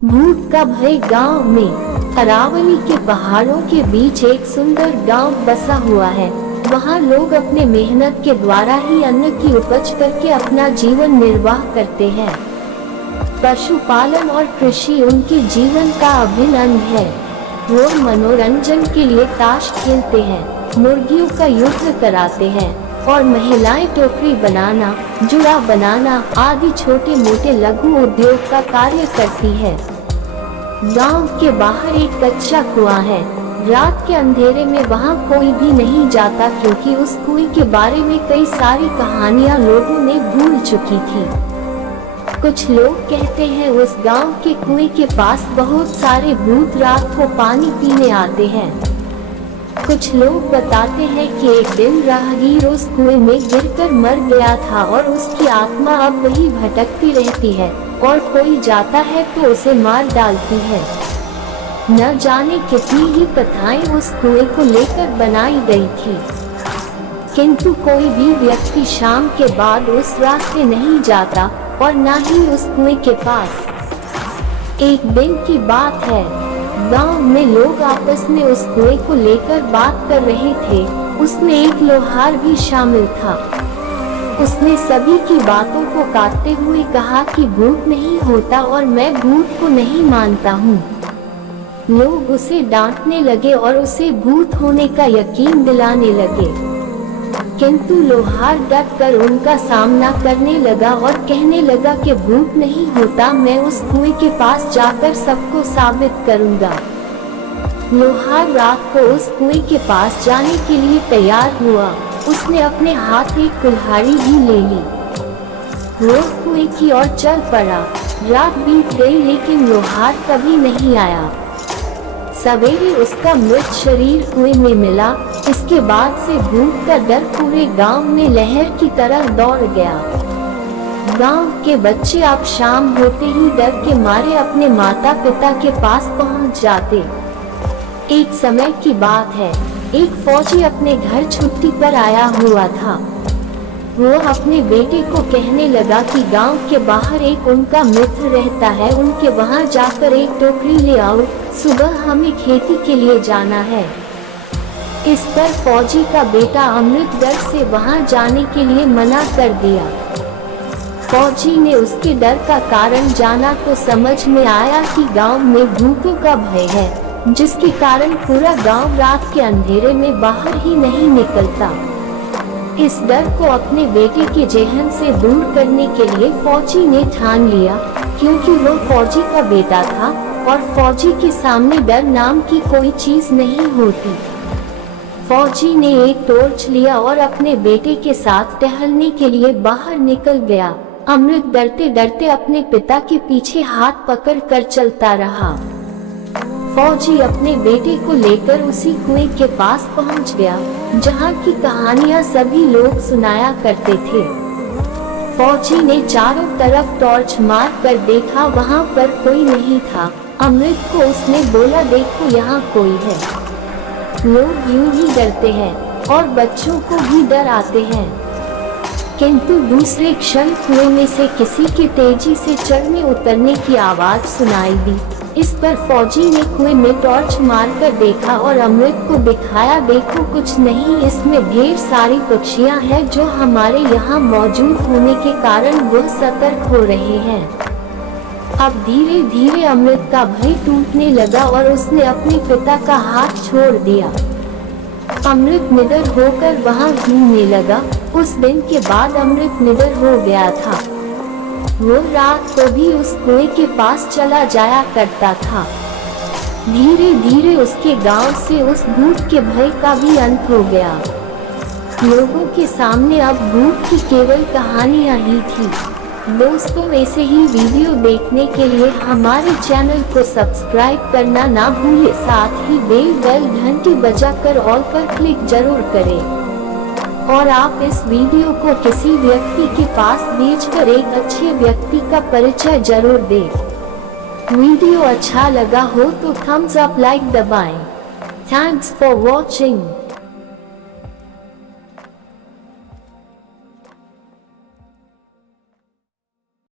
भूत का भय गांव में। अरावली के पहाड़ों के बीच एक सुंदर गांव बसा हुआ है। वहां लोग अपने मेहनत के द्वारा ही अन्न की उपज करके अपना जीवन निर्वाह करते हैं। पशुपालन और कृषि उनके जीवन का अभिन्न अंग है। वो मनोरंजन के लिए ताश खेलते हैं, मुर्गियों का युद्ध कराते हैं और महिलाएं टोकरी बनाना, जुड़ा बनाना आदि छोटे मोटे लघु उद्योग का कार्य करती है। गांव के बाहर एक कच्चा कुआं है। रात के अंधेरे में वहां कोई भी नहीं जाता क्योंकि उस कुएं के बारे में कई सारी कहानियां लोगों ने भूल चुकी थी। कुछ लोग कहते हैं उस गांव के कुएं के पास बहुत सारे भूत रात को पानी पीने आते हैं। कुछ लोग बताते हैं कि एक दिन राहगीर उस कुएं में गिरकर मर गया था और उसकी आत्मा अब वही भटकती रहती है और कोई जाता है तो उसे मार डालती है। न जाने कितनी ही कथाएं उस कुएं को लेकर बनाई गई थी, किंतु कोई भी व्यक्ति शाम के बाद उस रास्ते नहीं जाता और न ही उस कुएं के पास। एक दिन की बात है, गांव में लोग आपस में उस कुएं को लेकर बात कर रहे थे। उसमें एक लोहार भी शामिल था। उसने सभी की बातों को काटते हुए कहा कि भूत नहीं होता और मैं भूत को नहीं मानता हूँ। लोग उसे डांटने लगे और उसे भूत होने का यकीन दिलाने लगे, किंतु लोहार डट कर उनका सामना करने लगा और कहने लगा कि भूत नहीं होता, मैं उस कुएं के पास जाकर सबको साबित करूंगा। लोहार रात को उस कुएं के पास जाने के लिए तैयार हुआ। उसने अपने हाथ एक कुल्हाड़ी भी ले ली। वो कुएं की ओर चल पड़ा। रात बीत गई लेकिन लोहार कभी नहीं आया। सवेरे उसका मृत शरीर कुएं में मिला। इसके बाद से भूत का डर पूरे गांव में लहर की तरह दौड़ गया। गांव के बच्चे अब शाम होते ही डर के मारे अपने माता पिता के पास पहुंच जाते। एक समय की बात है, एक फौजी अपने घर छुट्टी पर आया हुआ था। वो अपने बेटे को कहने लगा कि गांव के बाहर एक उनका मित्र रहता है, उनके वहां जाकर एक टोकरी ले आओ, सुबह हमें खेती के लिए जाना है। इस पर फौजी का बेटा अमृत डर से वहां जाने के लिए मना कर दिया। फौजी ने उसके डर का कारण जाना तो समझ में आया कि गांव में भूतों का भय है, जिसके कारण पूरा गांव रात के अंधेरे में बाहर ही नहीं निकलता। इस डर को अपने बेटे के जेहन से दूर करने के लिए फौजी ने ठान लिया, क्योंकि वो फौजी का बेटा था और फौजी के सामने डर नाम की कोई चीज नहीं होती। फौजी ने एक टॉर्च लिया और अपने बेटे के साथ टहलने के लिए बाहर निकल गया। अमृत डरते डरते अपने पिता के पीछे हाथ पकड़ कर चलता रहा। फौजी अपने बेटे को लेकर उसी कुएं के पास पहुंच गया, जहां की कहानियां सभी लोग सुनाया करते थे। फौजी ने चारों तरफ टॉर्च मार कर देखा, वहां पर कोई नहीं था। अमृत को उसने बोला, देखो यहाँ कोई है। लोग यूं ही डरते हैं और बच्चों को भी डर आते हैं, किंतु दूसरे क्षण कुएं में से किसी के तेजी से चढ़ने उतरने की आवाज सुनाई दी। इस पर फौजी ने कुएं में टॉर्च मारकर देखा और अमृत को दिखाया, देखो कुछ नहीं, इसमें ढेर सारी पक्षियां हैं जो हमारे यहाँ मौजूद होने के कारण वह सतर्क हो रहे हैं। अब धीरे धीरे अमृत का भय टूटने लगा और उसने अपने पिता का हाथ छोड़ दिया। अमृत निडर होकर वहां घूमने लगा। उस दिन के बाद अमृत निडर हो गया था। वो रात को भी उस कुएं के पास चला जाया करता था। धीरे धीरे उसके गांव से उस भूत के भय का भी अंत हो गया। लोगों के सामने अब भूत की केवल कहानियां ही थी। दोस्तों, ऐसे ही वीडियो देखने के लिए हमारे चैनल को सब्सक्राइब करना ना भूलें, साथ ही बेल घंटी बजाकर ऑल पर क्लिक जरूर करें। और आप इस वीडियो को किसी व्यक्ति के पास भेजकर एक अच्छे व्यक्ति का परिचय जरूर दें। वीडियो अच्छा लगा हो तो थम्स अप लाइक दबाएं। Thanks for watching.